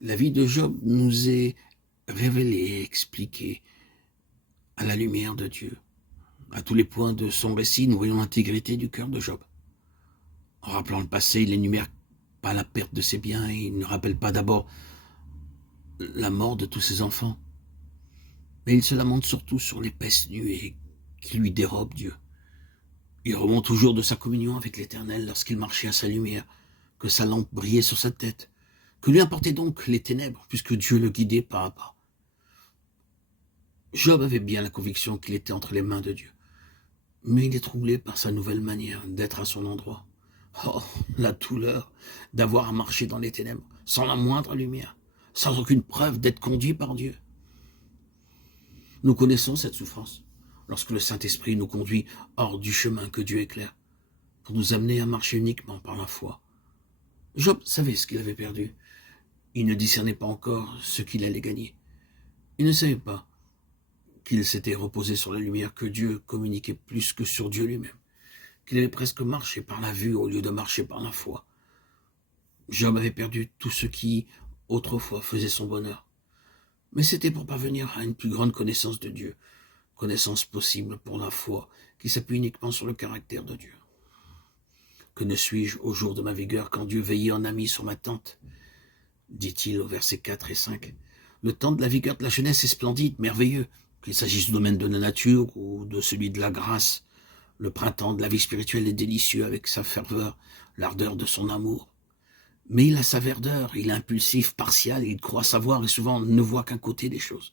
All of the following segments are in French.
La vie de Job nous est révélée et expliquée à la lumière de Dieu. À tous les points de son récit, nous voyons l'intégrité du cœur de Job. En rappelant le passé, il n'énumère pas la perte de ses biens et il ne rappelle pas d'abord la mort de tous ses enfants. Mais il se lamente surtout sur l'épaisse nuée qui lui dérobe Dieu. Il remonte toujours de sa communion avec l'Éternel lorsqu'il marchait à sa lumière, que sa lampe brillait sur sa tête. Que lui importaient donc les ténèbres, puisque Dieu le guidait pas à pas. Job avait bien la conviction qu'il était entre les mains de Dieu. Mais il est troublé par sa nouvelle manière d'être à son endroit. Oh, la douleur d'avoir à marcher dans les ténèbres, sans la moindre lumière, sans aucune preuve d'être conduit par Dieu. Nous connaissons cette souffrance, lorsque le Saint-Esprit nous conduit hors du chemin que Dieu éclaire, pour nous amener à marcher uniquement par la foi. Job savait ce qu'il avait perdu. Il ne discernait pas encore ce qu'il allait gagner. Il ne savait pas qu'il s'était reposé sur la lumière, que Dieu communiquait plus que sur Dieu lui-même, qu'il avait presque marché par la vue au lieu de marcher par la foi. Job avait perdu tout ce qui, autrefois, faisait son bonheur. Mais c'était pour parvenir à une plus grande connaissance de Dieu, connaissance possible pour la foi, qui s'appuie uniquement sur le caractère de Dieu. Que ne suis-je au jour de ma vigueur quand Dieu veillait en ami sur ma tente, dit-il au verset 4 et 5. Le temps de la vigueur de la jeunesse est splendide, merveilleux, qu'il s'agisse du domaine de la nature ou de celui de la grâce. Le printemps de la vie spirituelle est délicieux avec sa ferveur, l'ardeur de son amour. Mais il a sa verdeur, il est impulsif, partial, il croit savoir et souvent ne voit qu'un côté des choses.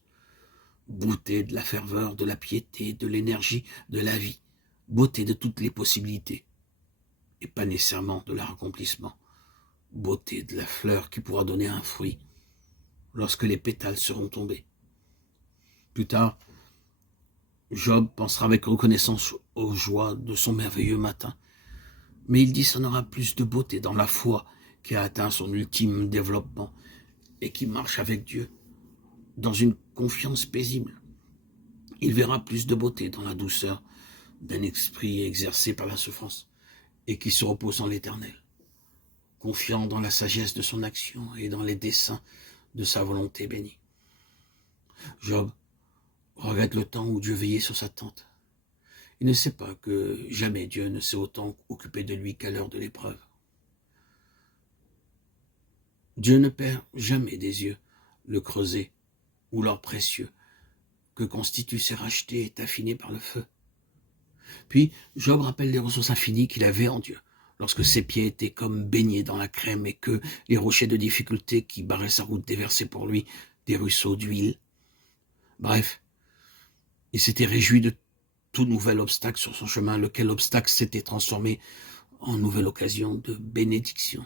Beauté de la ferveur, de la piété, de l'énergie, de la vie, beauté de toutes les possibilités, et pas nécessairement de leur accomplissement. Beauté de la fleur qui pourra donner un fruit lorsque les pétales seront tombés. Plus tard, Job pensera avec reconnaissance aux joies de son merveilleux matin, mais il discernera plus de beauté dans la foi qui a atteint son ultime développement et qui marche avec Dieu dans une confiance paisible. Il verra plus de beauté dans la douceur d'un esprit exercé par la souffrance et qui se repose en l'Éternel, confiant dans la sagesse de son action et dans les desseins de sa volonté bénie. Job regrette le temps où Dieu veillait sur sa tente. Il ne sait pas que jamais Dieu ne s'est autant occupé de lui qu'à l'heure de l'épreuve. Dieu ne perd jamais des yeux le creuset ou l'or précieux que constituent ses rachetés et affinés par le feu. Puis Job rappelle les ressources infinies qu'il avait en Dieu, lorsque ses pieds étaient comme baignés dans la crème et que les rochers de difficulté qui barraient sa route déversaient pour lui des ruisseaux d'huile. Bref, il s'était réjoui de tout nouvel obstacle sur son chemin, lequel obstacle s'était transformé en nouvelle occasion de bénédiction.